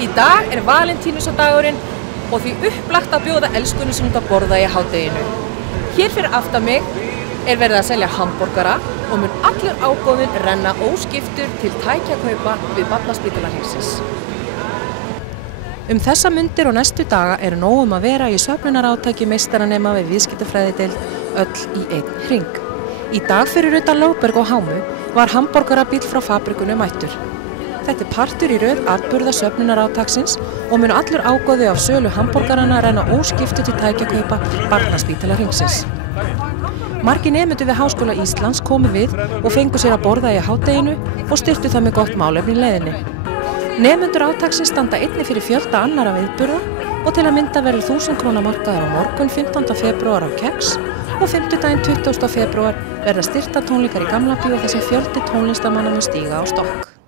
Í dag Valentínusardagurinn og því upplagt að bjóða elskunum sinni út að borða í hádeginu. Hér fyrir aftan mig verið að selja hamborgara og mun allur ágóðinn renna óskiptur til tækjakaupa við Barnaspítala Hringsins. Þessa mundir og næstu daga nóg að vera í söfnunarátaki meistaranema við viðskiptafræðideild öll í einn hring. Í dag fyrir utan Lögberg og Hámu var hamborgarabíll frá fabrikunni mættur. Þetta partur í röð atburða söfnunarátaksins og mun allur ágóði af sölu hamborgarana renna óskiptu til tækjakaupa Barnaspítala Hringsins. Margir nemendur við Háskóla Íslands komu við og fengu sér að borða í hádeginu og styrktu það með gott málefni í leiðinni. Nemendur átaksins standa einnig fyrir fjölda annarra viðburða og til að mynda verður 1000 króna markaður á morgun 15. febrúar á Kex og 50. 20. febrúar verða styrktartónleikar í Gamla bíó þar sem fjöldi tónlistarmanna mun stíga á stokk.